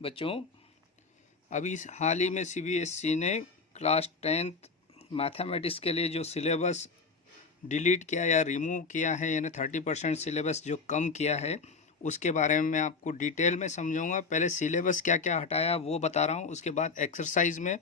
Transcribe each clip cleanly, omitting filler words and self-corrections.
बच्चों, अभी हाल ही में सीबीएसई ने क्लास 10th मैथमेटिक्स के लिए जो सिलेबस डिलीट किया या रिमूव किया है, यानी 30% सिलेबस जो कम किया है, उसके बारे में मैं आपको डिटेल में समझाऊंगा। पहले सिलेबस क्या क्या हटाया वो बता रहा हूँ, उसके बाद एक्सरसाइज में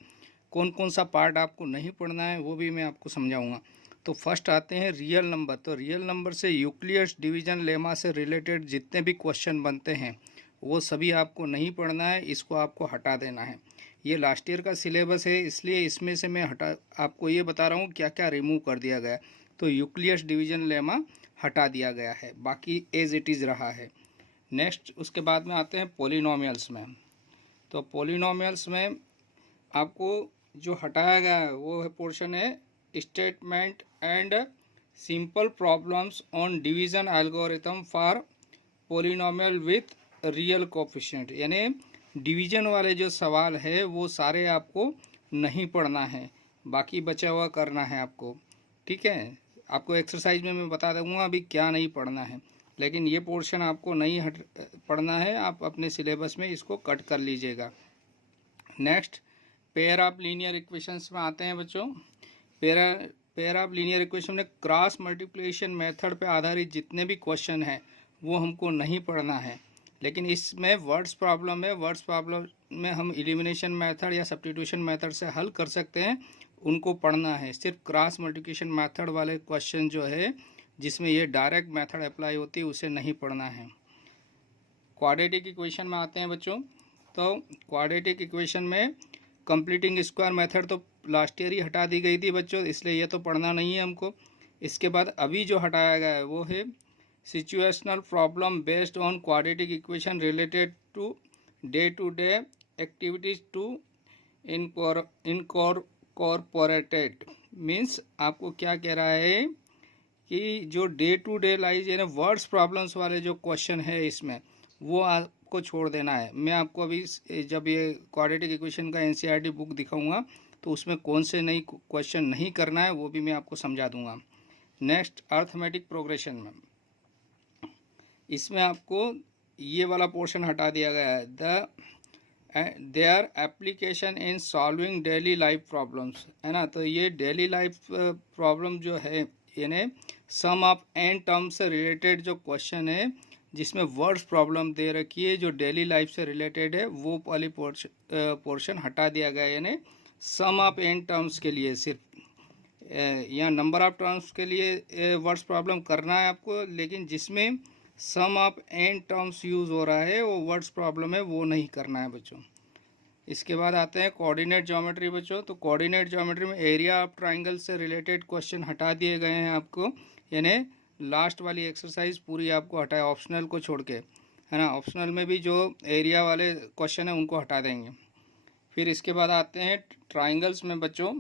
कौन कौन सा पार्ट आपको नहीं पढ़ना है वो भी मैं आपको समझाऊंगा। तो फर्स्ट आते हैं रियल नंबर। तो रियल नंबर से यूक्लियस डिवीजन लेमा से रिलेटेड जितने भी क्वेश्चन बनते हैं वो सभी आपको नहीं पढ़ना है, इसको आपको हटा देना है। ये लास्ट ईयर का सिलेबस है, इसलिए इसमें से मैं आपको ये बता रहा हूँ क्या क्या रिमूव कर दिया गया। तो यूक्लियस डिवीजन लेमा हटा दिया गया है, बाकी एज इट इज़ रहा है। नेक्स्ट उसके बाद में आते हैं पॉलिनोमियल्स में। तो पॉलिनोमियल्स में आपको जो हटाया गया है वो है पोर्शन है statement and simple problems on division algorithm for polynomial with real coefficient, यानी डिवीजन वाले जो सवाल है वो सारे आपको नहीं पढ़ना है, बाकी बचा हुआ करना है आपको। ठीक है, आपको एक्सरसाइज में मैं बता दूंगा अभी क्या नहीं पढ़ना है, लेकिन ये पोर्शन आपको नहीं पढ़ना है, आप अपने सिलेबस में इसको कट कर लीजिएगा। Next pair of linear equations में आते हैं बच्चों। पेयर ऑफ लीनियर इक्वेशन में क्रॉस मल्टीप्लिकेशन मेथड पे आधारित जितने भी क्वेश्चन हैं वो हमको नहीं पढ़ना है, लेकिन इसमें वर्ड्स प्रॉब्लम है। वर्ड्स प्रॉब्लम में हम एलिमिनेशन मेथड या सब्स्टिट्यूशन मेथड से हल कर सकते हैं, उनको पढ़ना है। सिर्फ क्रॉस मल्टीप्लिकेशन मेथड वाले क्वेश्चन जो है जिसमें ये डायरेक्ट मेथड अप्लाई होती है उसे नहीं पढ़ना है। क्वाड्रेटिक इक्वेशन में आते हैं बच्चों। तो क्वाड्रेटिक इक्वेशन में कंप्लीटिंग स्क्वायर मेथड तो लास्ट ईयर ही हटा दी गई थी बच्चों, इसलिए ये तो पढ़ना नहीं है हमको। इसके बाद अभी जो हटाया गया है वो है situational problem based on quadratic equation related to day activities to incorporated. Means आपको क्या कह रहा है कि जो डे टू डे लाइफ यानी वर्ड्स प्रॉब्लम्स वाले जो क्वेश्चन है इसमें वो आपको छोड़ देना है। मैं आपको अभी जब ये क्वाड्रेटिक इक्वेशन का एनसीईआरटी बुक दिखाऊंगा तो उसमें कौन से नई क्वेश्चन नहीं करना है वो भी मैं आपको समझा दूंगा। नेक्स्ट अर्थमेटिक प्रोग्रेशन में इसमें आपको ये वाला पोर्शन हटा दिया गया है, their application in solving daily life problems, है ना। तो ये डेली लाइफ प्रॉब्लम जो है यानी सम ऑफ एन टर्म से रिलेटेड जो क्वेश्चन है जिसमें वर्ड्स प्रॉब्लम दे रखी है जो डेली लाइफ से रिलेटेड है वो वाली पोर्शन हटा दिया गया, यानी सम ऑफ एन टर्म्स के लिए सिर्फ या नंबर ऑफ टर्म्स के लिए वर्ड्स प्रॉब्लम करना है आपको, लेकिन जिसमें सम ऑफ एन टर्म्स यूज़ हो रहा है वो वर्ड्स प्रॉब्लम है वो नहीं करना है बच्चों। इसके बाद आते हैं कोऑर्डिनेट ज्योमेट्री बच्चों। तो कोऑर्डिनेट ज्योमेट्री में एरिया ऑफ ट्राइंगल से रिलेटेड क्वेश्चन हटा दिए गए हैं आपको, यानी लास्ट वाली एक्सरसाइज पूरी आपको हटाए ऑप्शनल को छोड़ के, है ना। ऑप्शनल में भी जो एरिया वाले क्वेश्चन है उनको हटा देंगे। फिर इसके बाद आते हैं ट्राइंगल्स में बच्चों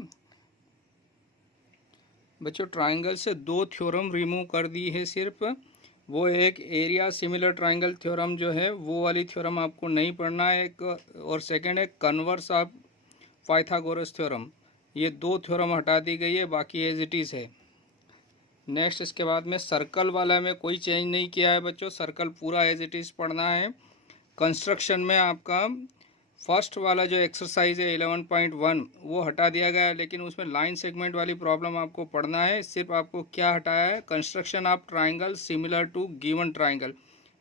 ट्राइंगल से दो थ्योरम रिमूव कर दी है सिर्फ। वो एक एरिया सिमिलर ट्राइंगल थ्योरम जो है वो वाली थ्योरम आपको नहीं पढ़ना है, एक और सेकंड है कन्वर्स ऑफ पाइथागोरस थ्योरम। ये दो थ्योरम हटा दी गई है, बाकी एज इट इज़ है। नेक्स्ट इसके बाद में सर्कल वाला में कोई चेंज नहीं किया है बच्चों, सर्कल पूरा एज इट इज़ पढ़ना है। कंस्ट्रक्शन में आपका फर्स्ट वाला जो एक्सरसाइज है 11.1 वो हटा दिया गया है, लेकिन उसमें लाइन सेगमेंट वाली प्रॉब्लम आपको पढ़ना है। सिर्फ आपको क्या हटाया है, construction of triangle similar to given triangle,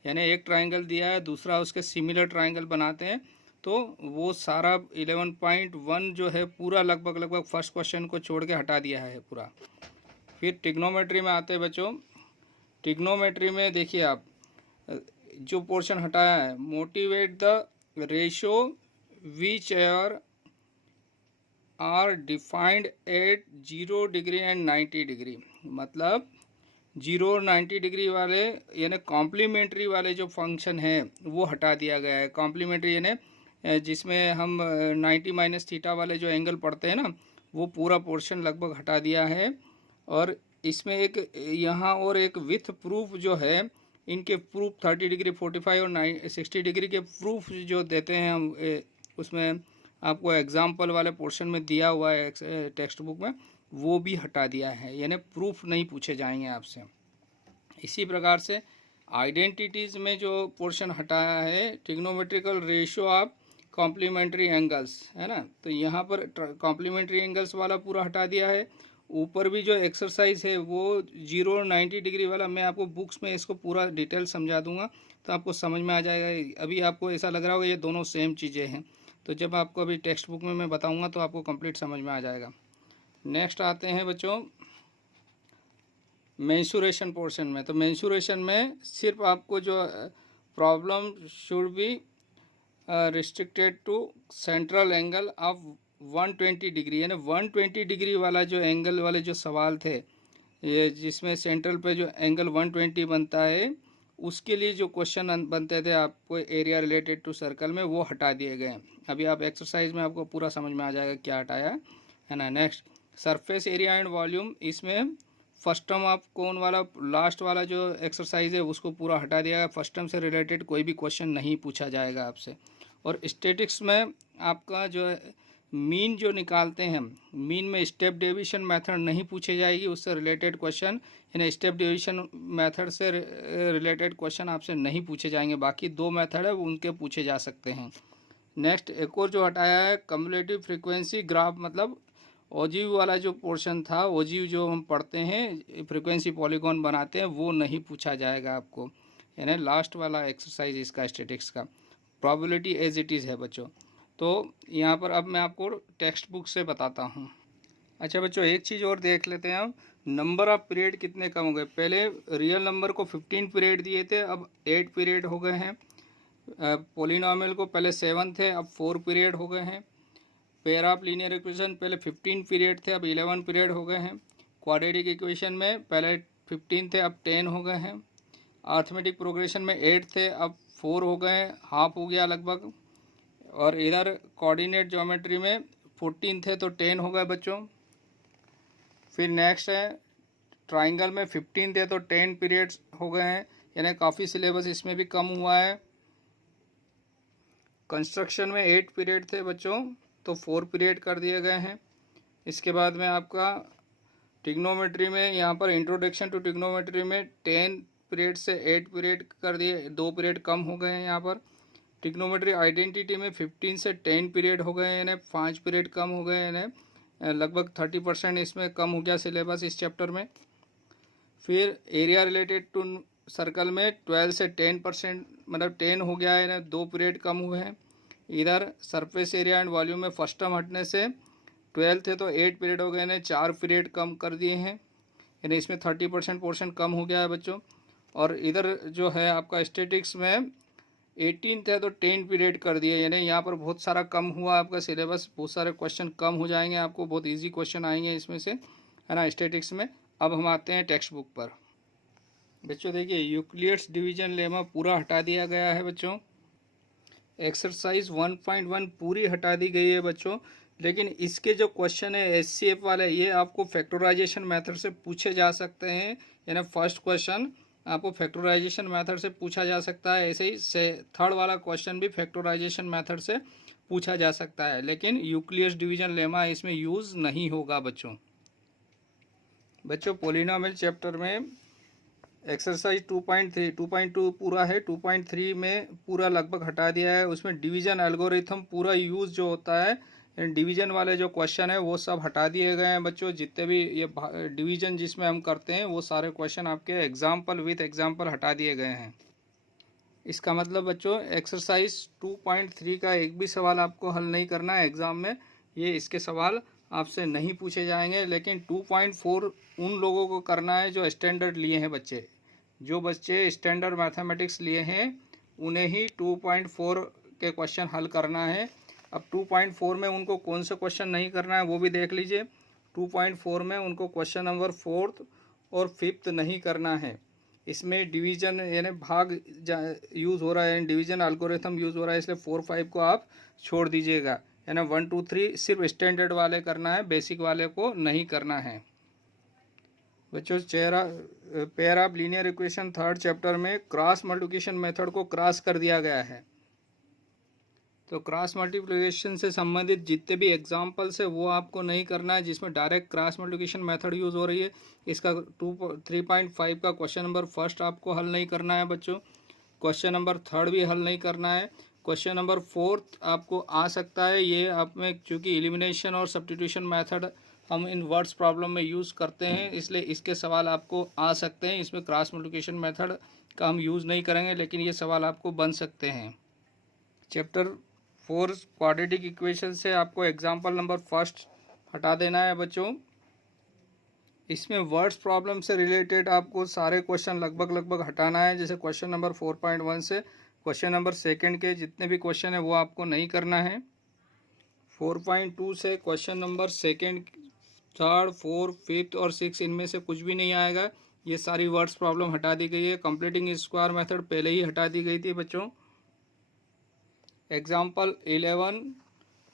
यानी एक ट्राइंगल दिया है दूसरा उसके सिमिलर ट्राइंगल बनाते हैं, तो वो सारा 11.1 जो है पूरा लगभग फर्स्ट क्वेश्चन को छोड़ के हटा दिया है पूरा। फिर टिग्नोमेट्री में आते हैं बच्चों। टिग्नोमेट्री में देखिए आप जो पोर्शन हटाया है, motivate the ratio which are defined at 0 degree and 90 degree. मतलब 0 और 90 डिग्री वाले यानी कॉम्प्लीमेंट्री वाले जो फंक्शन है वो हटा दिया गया है। कॉम्प्लीमेंट्री यानी जिसमें हम 90 माइनस थीटा वाले जो एंगल पढ़ते हैं ना, वो पूरा पोर्शन लगभग हटा दिया है। और इसमें एक यहाँ और एक विथ प्रूफ जो है, इनके प्रूफ 30 डिग्री 45 और 60 डिग्री के प्रूफ जो देते हैं हम उसमें आपको एग्जाम्पल वाले पोर्शन में दिया हुआ है टेक्स्ट बुक में, वो भी हटा दिया है, यानी प्रूफ नहीं पूछे जाएंगे आपसे। इसी प्रकार से आइडेंटिटीज़ में जो पोर्शन हटाया है, trigonometrical ratio of complementary angles, है ना। तो यहाँ पर कॉम्प्लीमेंट्री एंगल्स वाला पूरा हटा दिया है। ऊपर भी जो एक्सरसाइज है वो 0 और 90 डिग्री वाला मैं आपको बुक्स में इसको पूरा डिटेल समझा दूंगा, तो आपको समझ में आ जाएगा। अभी आपको ऐसा लग रहा होगा ये दोनों सेम चीज़ें हैं, तो जब आपको अभी टेक्स्ट बुक में मैं बताऊंगा तो आपको कंप्लीट समझ में आ जाएगा। नेक्स्ट आते हैं बच्चों मेंसुरेशन पोर्शन में। तो मेंसुरेशन में सिर्फ आपको जो problem should be restricted to central angle of 120 degree, यानी 120 डिग्री वाला जो एंगल वाले जो सवाल थे, ये जिसमें सेंट्रल पे जो एंगल 120 बनता है, उसके लिए जो क्वेश्चन बनते थे आपको एरिया रिलेटेड टू सर्कल में, वो हटा दिए गए। अभी आप एक्सरसाइज में आपको पूरा समझ में आ जाएगा क्या हटाया है ना। Next surface area and volume, इसमें फर्स्ट टर्म आप कौन वाला लास्ट वाला जो एक्सरसाइज है उसको पूरा हटा दिया गया। फर्स्ट टर्म से रिलेटेड कोई भी क्वेश्चन नहीं पूछा जाएगा आपसे। और स्टैटिक्स में आपका जो मीन जो निकालते हैं, मीन में स्टेप डेविएशन मेथड नहीं पूछे जाएगी, उससे रिलेटेड क्वेश्चन, यानी स्टेप डेविएशन मेथड से रिलेटेड क्वेश्चन आपसे नहीं पूछे जाएंगे। बाकी दो मेथड है वो उनके पूछे जा सकते हैं। नेक्स्ट एक और जो हटाया है कम्युलेटिव फ्रीक्वेंसी ग्राफ, मतलब ओजीव वाला जो पोर्शन था, ओजीव जो हम पढ़ते हैं फ्रीक्वेंसी पॉलीगॉन बनाते हैं, वो नहीं पूछा जाएगा आपको, यानी लास्ट वाला एक्सरसाइज इसका स्टैटिक्स का। प्रोबेबिलिटी एज इट इज़ है बच्चों। तो यहाँ पर अब मैं आपको टेक्स्ट बुक से बताता हूँ। अच्छा बच्चों एक चीज़ और देख लेते हैं, अब नंबर ऑफ पीरियड कितने कम हो गए। पहले रियल नंबर को 15 पीरियड दिए थे, अब 8 पीरियड हो गए हैं। पोलिनोमियल को पहले 7 थे, अब 4 पीरियड हो गए हैं। पेयर ऑफ लीनियर इक्वेशन पहले 15 पीरियड थे, अब 11 पीरियड हो गए हैं। क्वाड्रेटिक इक्वेशन में पहले 15 थे, अब 10 हो गए हैं। अर्थमेटिक प्रोग्रेशन में 8 थे, अब 4 हो गए हैं, हाफ हो गया लगभग। और इधर कोऑर्डिनेट ज्योमेट्री में 14 थे तो 10 हो गए बच्चों। फिर नेक्स्ट है ट्राइंगल में 15 थे तो 10 पीरियड्स हो गए हैं, यानी काफ़ी सिलेबस इसमें भी कम हुआ है। कंस्ट्रक्शन में 8 पीरियड थे बच्चों, तो 4 पीरियड कर दिए गए हैं। इसके बाद में आपका ट्रिग्नोमेट्री में यहाँ पर इंट्रोडक्शन टू ट्रिग्नोमेट्री में 10 पीरियड से 8 पीरियड कर दिए, 2 पीरियड कम हो गए हैं यहाँ पर। ट्रिग्नोमेट्री आइडेंटिटी में 15 से 10 पीरियड हो गए, यानी 5 पीरियड कम हो गए, यानी लगभग 30% इसमें कम हो गया सिलेबस इस चैप्टर में। फिर एरिया रिलेटेड टू सर्कल में 12 से 10%, मतलब 10 हो गया है, 2 पीरियड कम हुए हैं। इधर सरफेस एरिया एंड वॉल्यूम में फर्स्ट टर्म हटने से 12 थे तो 8 पीरियड हो गए, 4 पीरियड कम कर दिए हैं, यानी इसमें 30% पोर्शन कम हो गया है बच्चों। और इधर जो है आपका स्टैटिक्स में 18 थे तो 10 पीरियड कर दिए, यानी यहाँ पर बहुत सारा कम हुआ आपका सिलेबस, बहुत सारे क्वेश्चन कम हो जाएंगे, आपको बहुत ईजी क्वेश्चन आएंगे इसमें से, है ना, स्टैटिक्स में। अब हम आते हैं टेक्स्ट बुक पर। बच्चों देखिए यूक्लिड्स डिवीजन लेमा पूरा हटा दिया गया है बच्चों। एक्सरसाइज 1.1 पूरी हटा दी गई है बच्चों, लेकिन इसके जो क्वेश्चन है एचसीएफ वाले, ये आपको फैक्टराइजेशन मेथड से पूछे जा सकते हैं, यानी फर्स्ट क्वेश्चन आपको फैक्टराइजेशन मेथड से पूछा जा सकता है। ऐसे ही से थर्ड वाला क्वेश्चन भी फैक्टराइजेशन मेथड से पूछा जा सकता है, लेकिन यूक्लिड्स डिवीजन लेमा इसमें यूज़ नहीं होगा बच्चों। पॉलिनोमियल चैप्टर में एक्सरसाइज 2.2 पूरा है, 2.3 में पूरा लगभग हटा दिया है। उसमें डिवीजन एल्गोरिथम पूरा यूज़ जो होता है, डिवीजन वाले जो क्वेश्चन है वो सब हटा दिए गए हैं बच्चों। जितने भी ये डिवीजन जिसमें हम करते हैं वो सारे क्वेश्चन आपके एग्जाम्पल विथ एग्जाम्पल हटा दिए गए हैं। इसका मतलब बच्चों एक्सरसाइज 2.3 का एक भी सवाल आपको हल नहीं करना है एग्ज़ाम में, ये इसके सवाल आपसे नहीं पूछे जाएंगे। लेकिन 2.4 उन लोगों को करना है जो स्टैंडर्ड लिए हैं बच्चे, जो बच्चे स्टैंडर्ड मैथमेटिक्स लिए हैं उन्हें ही 2.4 के क्वेश्चन हल करना है। अब 2.4 में उनको कौन से क्वेश्चन नहीं करना है वो भी देख लीजिए। 2.4 में उनको क्वेश्चन नंबर 4th और 5th नहीं करना है। इसमें डिवीजन यानी भाग यूज़ हो रहा है, डिवीजन एल्गोरिथम यूज़ हो रहा है, इसलिए 4, 5 को आप छोड़ दीजिएगा, यानी 1, 2, 3 सिर्फ स्टैंडर्ड वाले करना है, बेसिक वाले को नहीं करना है बच्चों। Pair of linear equation third chapter में क्रॉस मल्टीप्लिकेशन मेथड को क्रॉस कर दिया गया है। तो क्रॉस मल्टीप्लिकेशन से संबंधित जितने भी एग्जाम्पल्स है वो आपको नहीं करना है, जिसमें direct cross multiplication method use हो रही है। इसका 3.5 का क्वेश्चन नंबर फर्स्ट आपको हल नहीं करना है बच्चों। क्वेश्चन नंबर 3rd भी हल नहीं करना है। क्वेश्चन नंबर 4 आपको आ सकता है। ये आप में चूँकि एलिमिनेशन और सब्स्टिट्यूशन मेथड हम इन वर्ड्स प्रॉब्लम में यूज़ करते हैं, इसलिए इसके सवाल आपको आ सकते हैं। इसमें क्रॉस मल्टीप्लिकेशन मेथड का हम यूज़ नहीं करेंगे, लेकिन ये सवाल आपको बन सकते हैं। चैप्टर 4 क्वाड्रेटिक इक्वेशन से आपको एग्जाम्पल नंबर 1 हटा देना है बच्चों। इसमें वर्ड्स प्रॉब्लम से रिलेटेड आपको सारे क्वेश्चन लगभग हटाना है। जैसे क्वेश्चन नंबर 4.1 से क्वेश्चन नंबर 2 के जितने भी क्वेश्चन है वो आपको नहीं करना है। 4.2 से क्वेश्चन नंबर 2, 3, 4, 5 और 6 इनमें से कुछ भी नहीं आएगा। ये सारी वर्ड्स प्रॉब्लम हटा दी गई है। कंप्लीटिंग स्क्वायर मेथड पहले ही हटा दी गई थी बच्चों। एग्जाम्पल 11,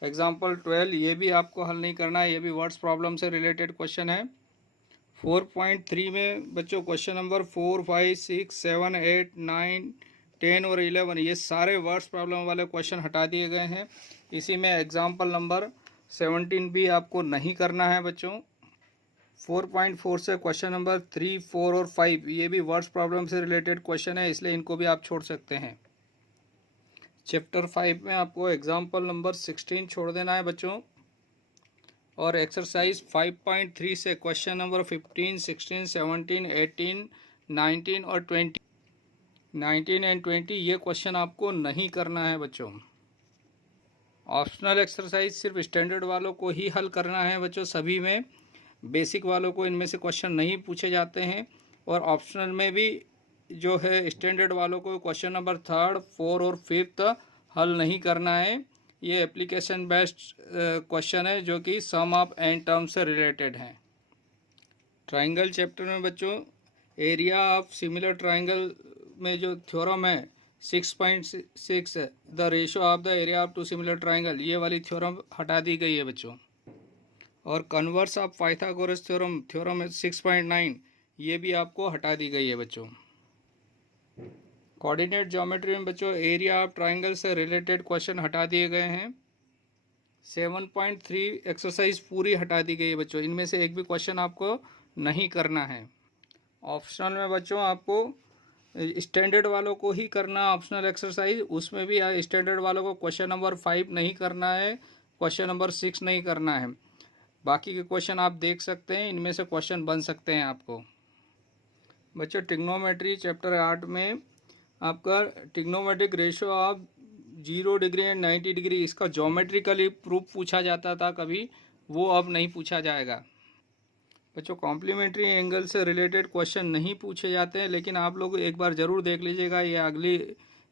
एग्जाम्पल 12 ये भी आपको हल नहीं करना है, ये भी वर्ड्स प्रॉब्लम से रिलेटेड क्वेश्चन है। 4.3 में बच्चों क्वेश्चन नंबर 4, 5, 6, 7, 8, 9, 10 और 11 ये सारे वर्ड्स प्रॉब्लम वाले क्वेश्चन हटा दिए गए हैं। इसी में एग्जाम्पल नंबर 17 भी आपको नहीं करना है बच्चों। 4.4 से क्वेश्चन नंबर 3, 4 और 5 ये भी वर्ड्स प्रॉब्लम से रिलेटेड क्वेश्चन है, इसलिए इनको भी आप छोड़ सकते हैं। चैप्टर 5 में आपको एग्जाम्पल नंबर 16 छोड़ देना है बच्चों। और एक्सरसाइज 5.3 से क्वेश्चन नंबर 15, 16, 17, 18, 19 और 20, 19 एंड 20 ये क्वेश्चन आपको नहीं करना है बच्चों। ऑप्शनल एक्सरसाइज सिर्फ स्टैंडर्ड वालों को ही हल करना है बच्चों। सभी में बेसिक वालों को इनमें से क्वेश्चन नहीं पूछे जाते हैं। और ऑप्शनल में भी जो है स्टैंडर्ड वालों को क्वेश्चन नंबर 3, 4 और 5 हल नहीं करना है। ये एप्लीकेशन बेस्ड क्वेश्चन है जो कि सम ऑफ एंड टर्म से रिलेटेड हैं। ट्राइंगल चैप्टर में बच्चों एरिया ऑफ सिमिलर ट्राइंगल में जो थ्योरम है 6.6 the ratio of the area of two similar triangle ये वाली थ्योरम हटा दी गई है बच्चों। और converse of Pythagoras theorem theorem 6.9 ये भी आपको हटा दी गई है बच्चों। कोऑर्डिनेट ज्योमेट्री में बच्चों एरिया ऑफ ट्राइंगल से रिलेटेड क्वेश्चन हटा दिए गए हैं। 7.3 एक्सरसाइज पूरी हटा दी गई है बच्चों। इनमें से एक भी क्वेश्चन आपको नहीं करना है। ऑप्शनल में बच्चों आपको स्टैंडर्ड वालों को ही करना ऑप्शनल एक्सरसाइज, उसमें भी स्टैंडर्ड वालों को क्वेश्चन नंबर 5 नहीं करना है, क्वेश्चन नंबर 6 नहीं करना है। बाकी के क्वेश्चन आप देख सकते हैं, इनमें से क्वेश्चन बन सकते हैं आपको। बच्चों ट्रिग्नोमेट्री चैप्टर 8 में आपका trigonometric ratio of 0 degree and 90 degree इसका ज्योमेट्रिकली प्रूफ पूछा जाता था कभी, वो अब नहीं पूछा जाएगा बच्चों। कॉम्प्लीमेंट्री एंगल से रिलेटेड क्वेश्चन नहीं पूछे जाते हैं, लेकिन आप लोग एक बार ज़रूर देख लीजिएगा। ये अगली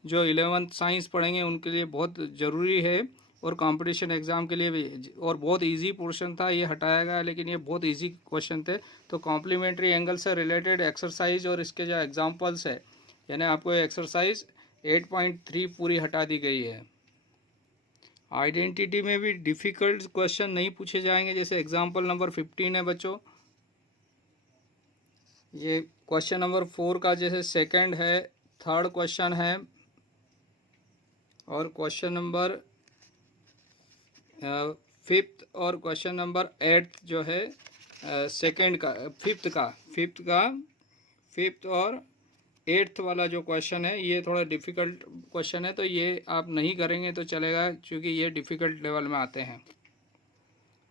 जो 11th साइंस पढ़ेंगे उनके लिए बहुत ज़रूरी है और कंपटीशन एग्ज़ाम के लिए भी। और बहुत इजी पोर्शन था, ये हटाया गया, लेकिन ये बहुत इजी क्वेश्चन थे। तो कॉम्प्लीमेंट्री एंगल से रिलेटेड एक्सरसाइज और इसके जो एग्जाम्पल्स है, यानी आपको एक्सरसाइज 8.3 पूरी हटा दी गई है। आइडेंटिटी में भी डिफ़िकल्ट क्वेश्चन नहीं पूछे जाएंगे। जैसे एग्जाम्पल नंबर 15 है बच्चों, ये क्वेश्चन नंबर 4 का जैसे सेकंड है, थर्ड क्वेश्चन है, और क्वेश्चन नंबर 5th और क्वेश्चन नंबर 8 जो है सेकंड का, फिफ्थ और 8th वाला जो क्वेश्चन है ये थोड़ा डिफ़िकल्ट क्वेश्चन है, तो ये आप नहीं करेंगे तो चलेगा, क्योंकि ये डिफ़िकल्ट लेवल में आते हैं।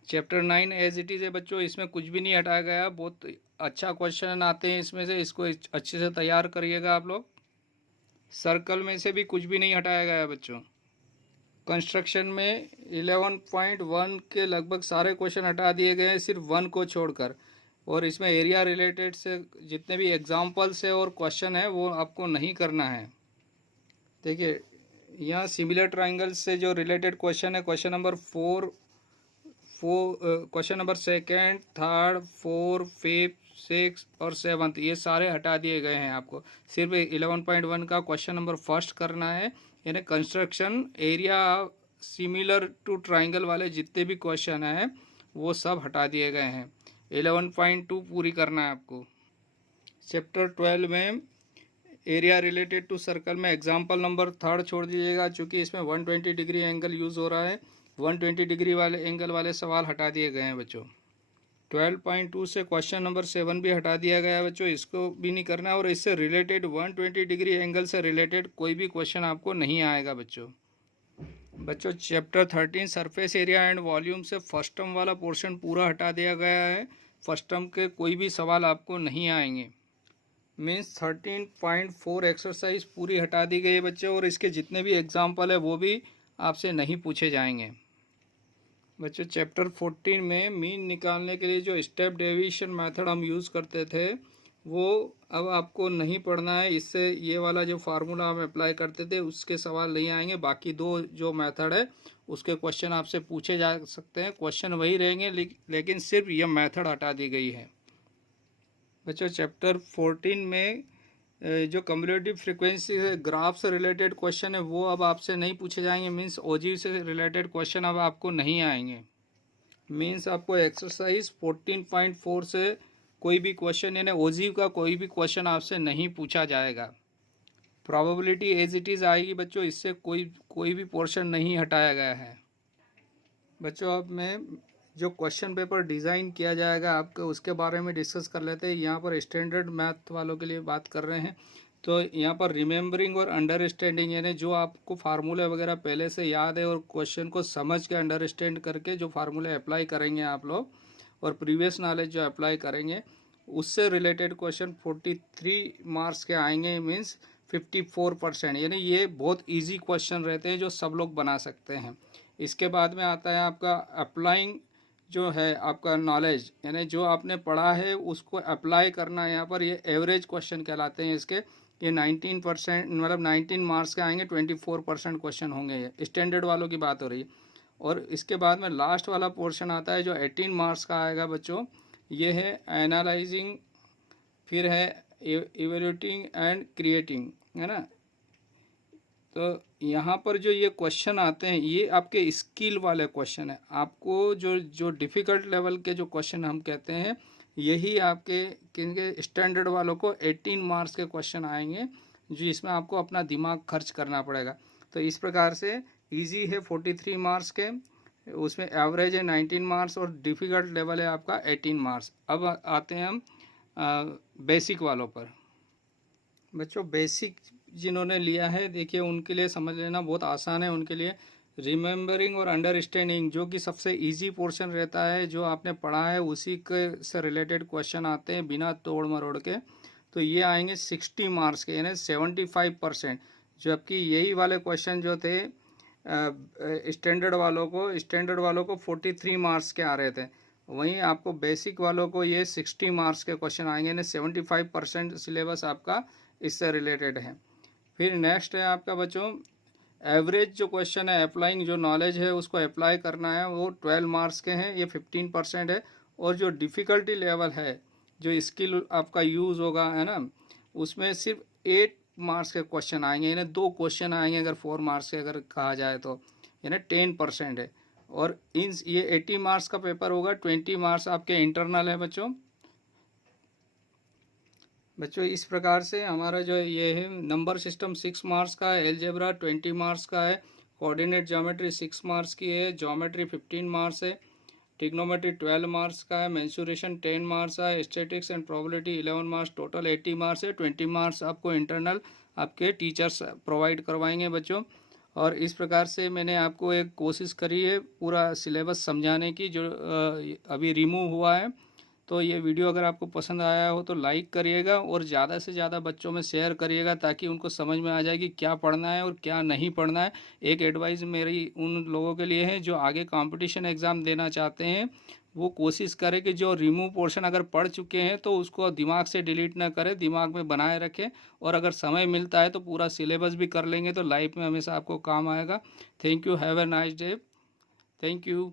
चैप्टर 9 एज इट इज़ है बच्चों, इसमें कुछ भी नहीं हटाया गया। बहुत अच्छा क्वेश्चन आते हैं इसमें से, इसको अच्छे से तैयार करिएगा आप लोग। सर्कल में से भी कुछ भी नहीं हटाया गया है बच्चों। कंस्ट्रक्शन में 11.1 के लगभग सारे क्वेश्चन हटा दिए गए हैं, सिर्फ 1 को छोड़कर। और इसमें एरिया रिलेटेड से जितने भी एग्जाम्पल्स है और क्वेश्चन है वो आपको नहीं करना है। देखिए यहाँ सिमिलर ट्राइंगल्स से जो रिलेटेड क्वेश्चन है, क्वेश्चन नंबर 4, क्वेश्चन नंबर 2, 3, 4, 5, 6 और 7 ये सारे हटा दिए गए हैं। आपको सिर्फ 11.1 का क्वेश्चन नंबर 1 करना है, यानी construction area similar to triangle वाले जितने भी क्वेश्चन हैं वो सब हटा दिए गए हैं। 11.2 पूरी करना है आपको। चैप्टर 12 में एरिया रिलेटेड टू सर्कल में एग्जाम्पल नंबर 3 छोड़ दीजिएगा, चूँकि इसमें 120 डिग्री एंगल यूज़ हो रहा है। 120 डिग्री वाले एंगल वाले सवाल हटा दिए गए हैं बच्चों। 12.2 से क्वेश्चन नंबर 7 भी हटा दिया गया है बच्चों, इसको भी नहीं करना है। और इससे रिलेटेड 120 डिग्री एंगल से रिलेटेड कोई भी क्वेश्चन आपको नहीं आएगा बच्चों। बच्चों chapter 13 surface area and volume से फर्स्ट टर्म वाला पोर्शन पूरा हटा दिया गया है। फर्स्ट टर्म के कोई भी सवाल आपको नहीं आएंगे। मीन्स 13.4 एक्सरसाइज पूरी हटा दी गई है बच्चों, और इसके जितने भी एग्जाम्पल है वो भी आपसे नहीं पूछे जाएंगे। बच्चों चैप्टर 14 में मीन निकालने के लिए जो स्टेप डेविएशन मेथड हम यूज़ करते थे वो अब आपको नहीं पढ़ना है। इससे ये वाला जो फार्मूला हम अप्लाई करते थे उसके सवाल नहीं आएंगे। बाकी दो जो मेथड है उसके क्वेश्चन आपसे पूछे जा सकते हैं। क्वेश्चन वही रहेंगे लेकिन सिर्फ ये मेथड हटा दी गई है। बच्चों चैप्टर 14 में जो कम्युलेटिव फ्रीक्वेंसी ग्राफ से रिलेटेड क्वेश्चन है वो अब आपसे नहीं पूछे जाएंगे। मीन्स ओजी से रिलेटेड क्वेश्चन अब आपको नहीं आएंगे। मीन्स आपको एक्सरसाइज 14.4 से कोई भी क्वेश्चन यानी ओजी का कोई भी क्वेश्चन आपसे नहीं पूछा जाएगा। प्रोबेबिलिटी एज इट इज़ आएगी बच्चों, इससे कोई भी पोर्शन नहीं हटाया गया है। बच्चों अब मैं जो क्वेश्चन पेपर डिज़ाइन किया जाएगा आपके उसके बारे में डिस्कस कर लेते हैं। यहाँ पर स्टैंडर्ड मैथ वालों के लिए बात कर रहे हैं। तो यहाँ पर रिमेंबरिंग और अंडरस्टैंडिंग यानी जो आपको फार्मूले वगैरह पहले से याद है और क्वेश्चन को समझ के अंडरस्टैंड करके जो फार्मूले अप्लाई करेंगे आप लोग और प्रीवियस नॉलेज जो अप्लाई करेंगे उससे रिलेटेड क्वेश्चन 43 मार्क्स के आएंगे। मीन्स 54%, यानी ये बहुत ईजी क्वेश्चन रहते हैं जो सब लोग बना सकते हैं। इसके बाद में आता है आपका अप्लाइंग जो है आपका नॉलेज, यानी जो आपने पढ़ा है उसको अप्लाई करना। यहाँ पर ये एवरेज क्वेश्चन कहलाते हैं इसके। ये 19% मतलब 19 मार्क्स के आएंगे, 24% क्वेश्चन होंगे। ये स्टैंडर्ड वालों की बात हो रही है। और इसके बाद में लास्ट वाला पोर्शन आता है जो 18 मार्क्स का आएगा बच्चों। ये है एनालाइजिंग, फिर है इवेल्यूटिंग एंड क्रिएटिंग, है ना। तो यहाँ पर जो ये क्वेश्चन आते हैं ये आपके स्किल वाले क्वेश्चन है। आपको जो डिफ़िकल्ट लेवल के जो क्वेश्चन हम कहते हैं यही आपके किनके स्टैंडर्ड वालों को 18 मार्क्स के क्वेश्चन आएंगे, जो इसमें आपको अपना दिमाग खर्च करना पड़ेगा। तो इस प्रकार से इजी है 43 मार्क्स के, उसमें एवरेज है 19 मार्क्स और डिफ़िकल्ट लेवल है आपका 18 मार्क्स। अब आते हैं हम बेसिक वालों पर। बच्चों बेसिक जिन्होंने लिया है देखिए उनके लिए समझ लेना बहुत आसान है। उनके लिए रिमेंबरिंग और अंडरस्टैंडिंग जो कि सबसे इजी पोर्शन रहता है, जो आपने पढ़ा है उसी के से रिलेटेड क्वेश्चन आते हैं बिना तोड़ मरोड़ के। तो ये आएंगे 60 मार्क्स के, यानी 75%। जबकि यही वाले क्वेश्चन जो थे स्टैंडर्ड वालों को 43 मार्क्स के आ रहे थे। वहीं आपको बेसिक वालों को ये 60 मार्क्स के क्वेश्चन आएंगे, यानी 75% सिलेबस आपका इससे रिलेटेड है। फिर नेक्स्ट है आपका बच्चों एवरेज जो क्वेश्चन है, अप्लाइंग जो नॉलेज है उसको अप्लाई करना है, वो 12 मार्क्स के हैं, ये 15% है। और जो डिफ़िकल्टी लेवल है, जो स्किल आपका यूज़ होगा, है ना, उसमें सिर्फ 8 मार्क्स के क्वेश्चन आएंगे, यानी 2 क्वेश्चन आएंगे अगर 4 मार्क्स के अगर कहा जाए तो, यानी 10% है। और ये 80 मार्क्स का पेपर होगा, 20 मार्क्स आपके इंटरनल है बच्चों। इस प्रकार से हमारा जो ये है नंबर सिस्टम 6 मार्क्स का है, एलजेब्रा 20 मार्क्स का है, कोऑर्डिनेट ज्योमेट्री 6 मार्क्स की है, ज्योमेट्री 15 मार्क्स है, ट्रिग्नोमेट्री 12 मार्क्स का है, मेंसुरेशन 10 मार्क्स है, statics and probability 11 marks, total 80 marks है। 20 मार्क्स आपको इंटरनल आपके टीचर्स प्रोवाइड करवाएंगे बच्चों। और इस प्रकार से मैंने आपको एक कोशिश करी है पूरा सिलेबस समझाने की जो अभी रिमूव हुआ है। तो ये वीडियो अगर आपको पसंद आया हो तो लाइक करिएगा और ज़्यादा से ज़्यादा बच्चों में शेयर करिएगा ताकि उनको समझ में आ जाए कि क्या पढ़ना है और क्या नहीं पढ़ना है। एक एडवाइस मेरी उन लोगों के लिए है जो आगे कंपटीशन एग्ज़ाम देना चाहते हैं, वो कोशिश करें कि जो रिमूव पोर्शन अगर पढ़ चुके हैं तो उसको दिमाग से डिलीट ना करें, दिमाग में बनाए रखें। और अगर समय मिलता है तो पूरा सिलेबस भी कर लेंगे तो लाइफ में हमेशा आपको काम आएगा। Thank you, have a nice day, thank you.